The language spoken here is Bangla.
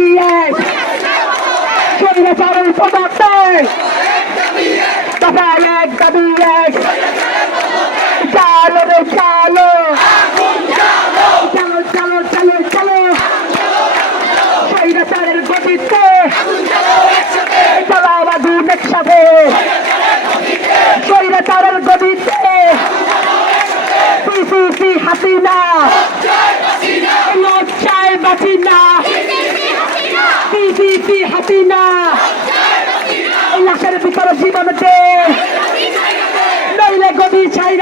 দাবি এক, স্বৈরাচারের পদত্যাগ, দফা এক দাবি এক, চালো রে চালো, চলো চলো চলো চলো, স্বৈরাচারের গতিতে জ্বালাও আগুন একসাথে, স্বৈরাচারের গতিতে পিসিসি হাসিনা, লজ্জায় বাঁচি না, পিসিসি হাসিনা, লাশের ভিতরে জীবন দে, নইলে গদি ছাই।